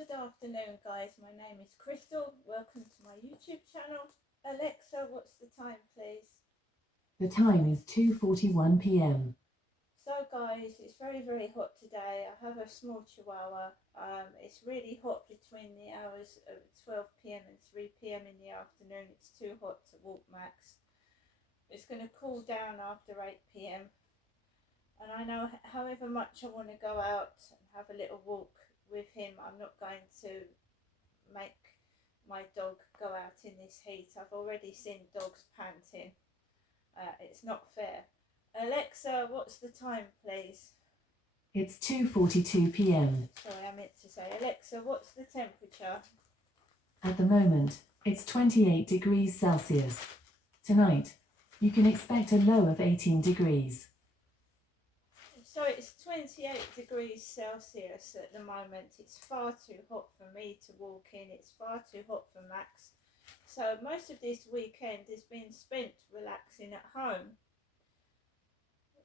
Good afternoon, guys. My name is Crystal. Welcome to my YouTube channel. Alexa, what's the time, please? The time is 2:41 p.m. So, guys, it's very, very hot today. I have a small chihuahua. It's really hot between the hours of 12 p.m. and 3 p.m. in the afternoon. It's too hot to walk Max. It's going to cool down after 8 p.m. And I know however much I want to go out and have a little walk with him, I'm not going to make my dog go out in this heat. I've already seen dogs panting. It's not fair. Alexa, what's the time, please? It's 2:42 p.m. Sorry, I meant to say, Alexa, what's the temperature? At the moment, it's 28 degrees Celsius. Tonight, you can expect a low of 18 degrees. So it's 28 degrees Celsius at the moment. It's far too hot for me to walk in. It's far too hot for Max. So most of this weekend has been spent relaxing at home.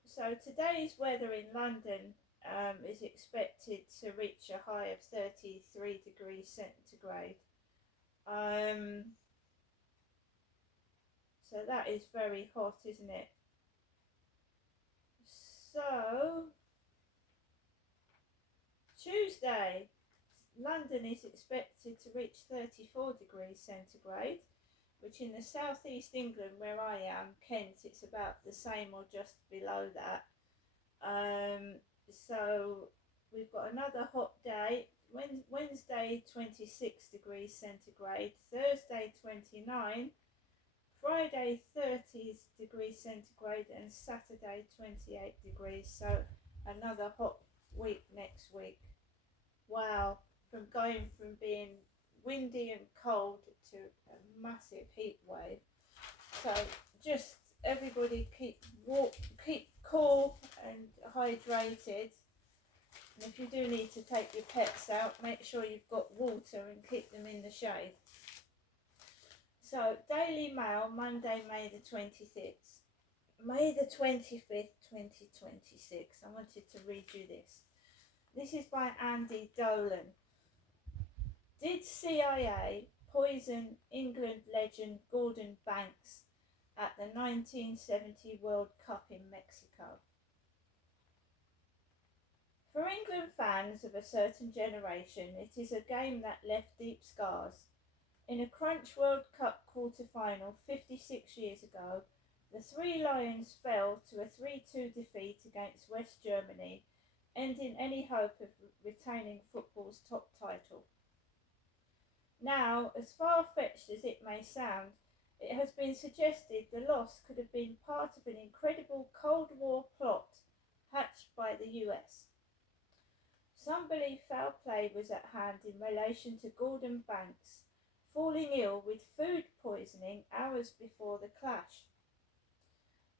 So today's weather in London is expected to reach a high of 33 degrees centigrade. So that is very hot, isn't it? So Tuesday, London is expected to reach 34 degrees centigrade, which in the southeast England where I am, Kent, it's about the same or just below that. So we've got another hot day. Wednesday 26 degrees centigrade, Thursday 29, Friday 30 degrees centigrade, and Saturday 28 degrees. So another hot week next week. Wow, from going from being windy and cold to a massive heat wave. So just everybody keep cool and hydrated. And if you do need to take your pets out, make sure you've got water and keep them in the shade. So Daily Mail, Monday, May the 26th. May the 25th, 2026. I wanted to read you this. This is by Andy Dolan. Did CIA poison England legend Gordon Banks at the 1970 World Cup in Mexico? For England fans of a certain generation, it is a game that left deep scars. In a Crunch World Cup quarter-final 56 years ago, the Three Lions fell to a 3-2 defeat against West Germany, ending any hope of retaining football's top title. Now, as far-fetched as it may sound, it has been suggested the loss could have been part of an incredible Cold War plot hatched by the US. Some believe foul play was at hand in relation to Gordon Banks falling ill with food poisoning hours before the clash.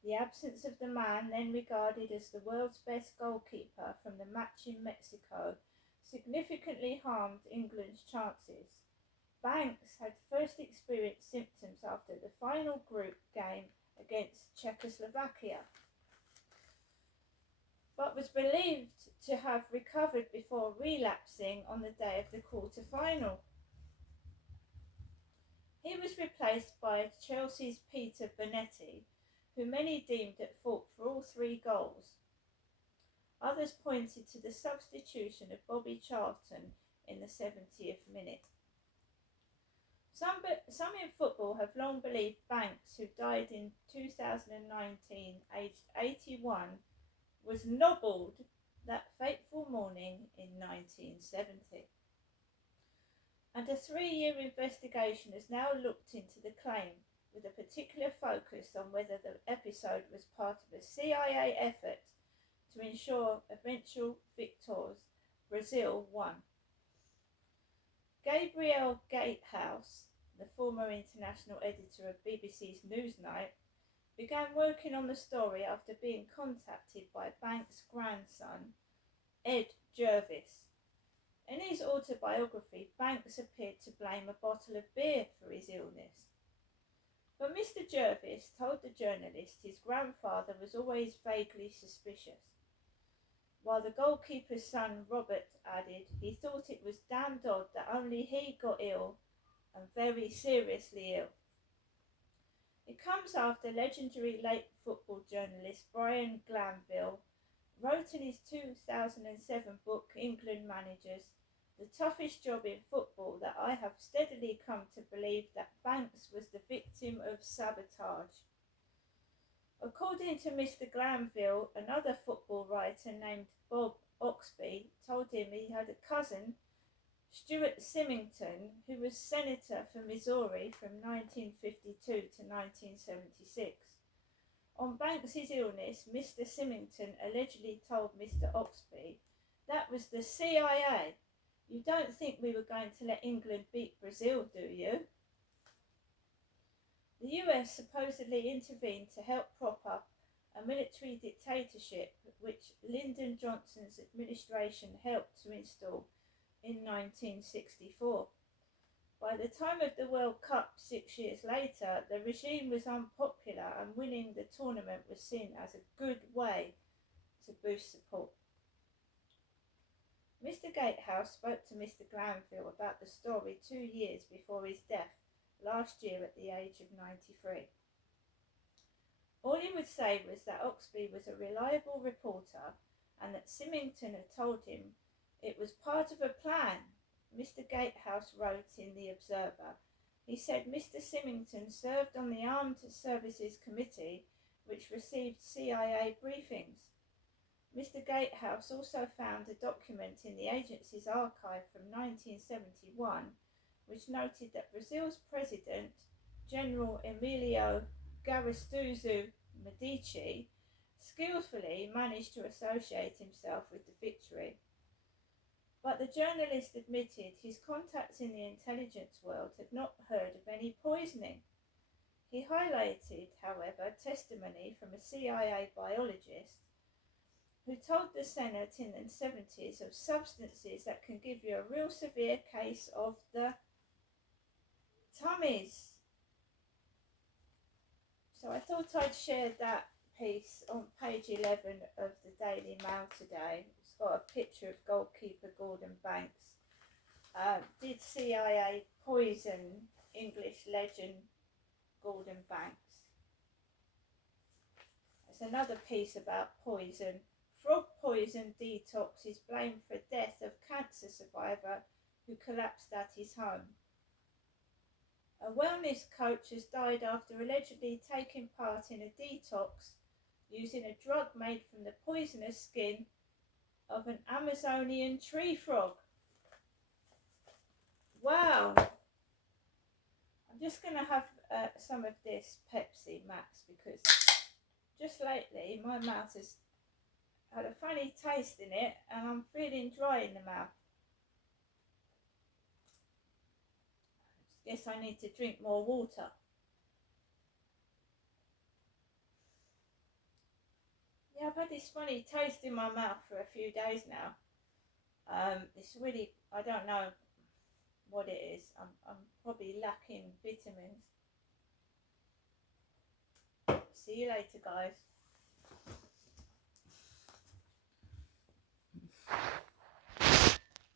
The absence of the man then regarded as the world's best goalkeeper from the match in Mexico significantly harmed England's chances. Banks had first experienced symptoms after the final group game against Czechoslovakia, but was believed to have recovered before relapsing on the day of the quarter-final. He was replaced by Chelsea's Peter Bonetti, who many deemed at fault for all three goals. Others pointed to the substitution of Bobby Charlton in the 70th minute. Some in football have long believed Banks, who died in 2019 aged 81, was nobbled that fateful morning in 1970. And a 3-year investigation has now looked into the claim, with a particular focus on whether the episode was part of a CIA effort to ensure eventual victors. Brazil won. Gabriel Gatehouse, the former international editor of BBC's Newsnight, began working on the story after being contacted by Banks' grandson, Ed Jervis. In his autobiography, Banks appeared to blame a bottle of beer for his illness. But Mr. Jervis told the journalist his grandfather was always vaguely suspicious. while the goalkeeper's son, Robert, added he thought it was damned odd that only he got ill, and very seriously ill. It comes after legendary late football journalist Brian Glanville wrote in his 2007 book, England Managers, the toughest job in football, that I have steadily come to believe that Banks was the victim of sabotage. According to Mr. Glanville, another football writer named Bob Oxby told him he had a cousin, Stuart Symington, who was senator for Missouri from 1952 to 1976. On Banks's illness, Mr. Symington allegedly told Mr. Oxby, "That was the CIA. You don't think we were going to let England beat Brazil, do you?" The US supposedly intervened to help prop up a military dictatorship which Lyndon Johnson's administration helped to install in 1964. By the time of the World Cup 6 years later, the regime was unpopular and winning the tournament was seen as a good way to boost support. Mr. Gatehouse spoke to Mr. Glanville about the story 2 years before his death last year at the age of 93. All he would say was that Oxby was a reliable reporter and that Symington had told him it was part of a plan. Mr. Gatehouse wrote in The Observer, he said Mr. Symington served on the Armed Services Committee, which received CIA briefings. Mr. Gatehouse also found a document in the agency's archive from 1971 which noted that Brazil's president, General Emilio Garistuzo Medici, skillfully managed to associate himself with the victory. But the journalist admitted his contacts in the intelligence world had not heard of any poisoning. He highlighted, however, testimony from a CIA biologist who told the Senate in the 70s of substances that can give you a real severe case of the tummies. So I thought I'd share that piece on page 11 of the Daily Mail today. It's got a picture of goalkeeper Gordon Banks. Did CIA poison English legend Gordon Banks? There's another piece about poison. Frog poison detox is blamed for death of cancer survivor who collapsed at his home. A wellness coach has died after allegedly taking part in a detox using a drug made from the poisonous skin of an Amazonian tree frog. Wow! I'm just going to have some of this Pepsi Max because just lately my mouth has had a funny taste in it and I'm feeling dry in the mouth. Guess I need to drink more water. Yeah, I've had this funny taste in my mouth for a few days now. It's really, I don't know what it is. I'm probably lacking vitamins. See you later, guys.